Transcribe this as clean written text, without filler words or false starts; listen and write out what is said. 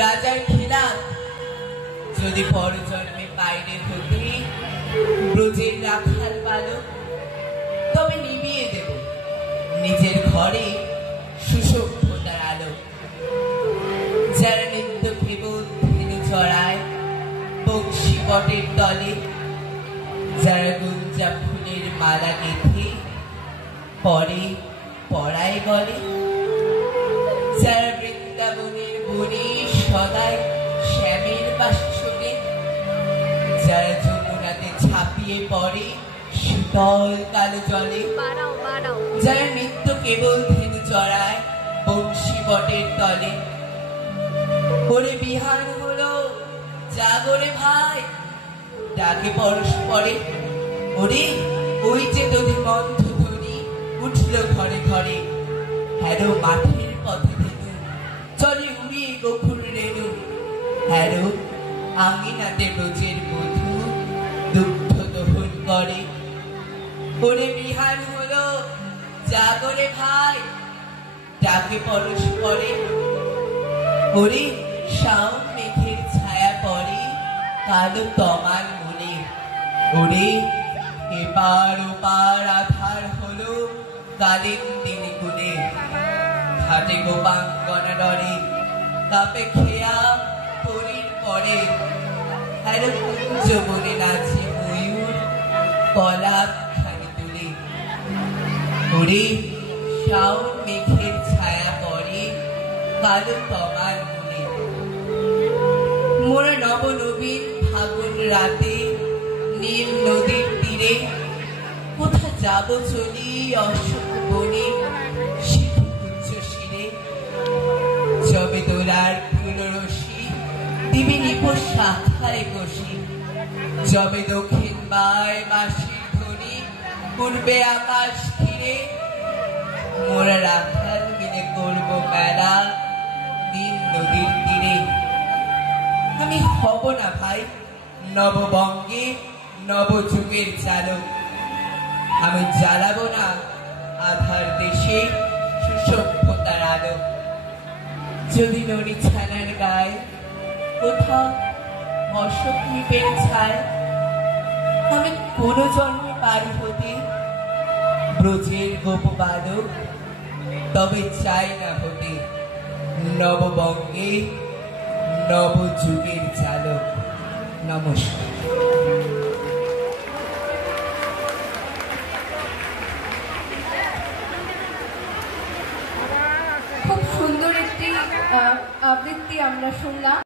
রাজার খিলাফ যদি পরজন্মে বাইরে হতে ব্রজের রাখাল বালক, তবে নিভিয়ে দেব নিজের ঘরে সুসভ্যতার আলো। যারা নিত্য কেবল ধেনু চড়ায় বংশী বটের তলে, যারা গুঞ্জা ফুলের মালা গেঁথে পরে পড়ায় গলে, যারা বৃন্দাবনের বনে সদায় শ্যামের বাসে শোনে, যারা যমুনাতে ঝাঁপিয়ে পড়ে শীতল কালো জলে, যারা নিত্য কেবল ধেনু চড়ায় বংশী বটের তলে। ওরে বিহান হলো জাগরে ভাই, ডাকে পরস্পরে, ওরে ওই যে তোদের মন্থ ধ্বনি উঠল ঘরে ঘরে। হ্যারো মাঠের পথে ধেনু চলে উড়িয়ে গোকুল রেণু, হ্যারো আঙিনাতে ব্রজের মধু দুগ্ধ দহন করে। ওরে বিহান হলো জাগরে ভাই, ডাকে পরস্পরে, ওরে শাওন মেঘের ছায়া পড়ে কালো তমাল মনে। ওরে এপার ওপার আধার হলো কালিন্দিনী কুলে, ঘাটে গোপাঙ্গনা ডরে কাপে খেয়া পরীর পরে। আরে কুঞ্জ বনে নাচে ময়ূর কলাপ খানি তুলে। ওরে শাওন মেঘের ছায়া পড়ে কালো তমাল মনে। মোরা নবনবীন ফাগুন রাতে নীল নদীর তীরে, কোথা যাব চলি অশোক বনে শীতকুঞ্জ শিরে। যবে দোলার ফুলরশি দিবি নিপোষ শাখায় কষি, যবে দক্ষিণ বায় বাঁশির ধ্বনি পূর্বে আকাশ ঘিরে। মোরা রাখাল মিলে করব মেলা নীল নদীর তীরে। আমি হব না ভাই নববঙ্গে নবযুগের চালক, আমি জ্বালাবো না আধার দেশে সুসভ্যতার আলো। যদি নদী ছানার গায়ে কোথাও অশোক নিপের ছায়, আমি কোন জন্মে পারি হতে ব্রজের গোপ বালক, তবে চাই না হতে নববঙ্গে নবযুগের চালক। নমস্কার। খুব সুন্দর একটি আবৃত্তি আমরা শুনলাম।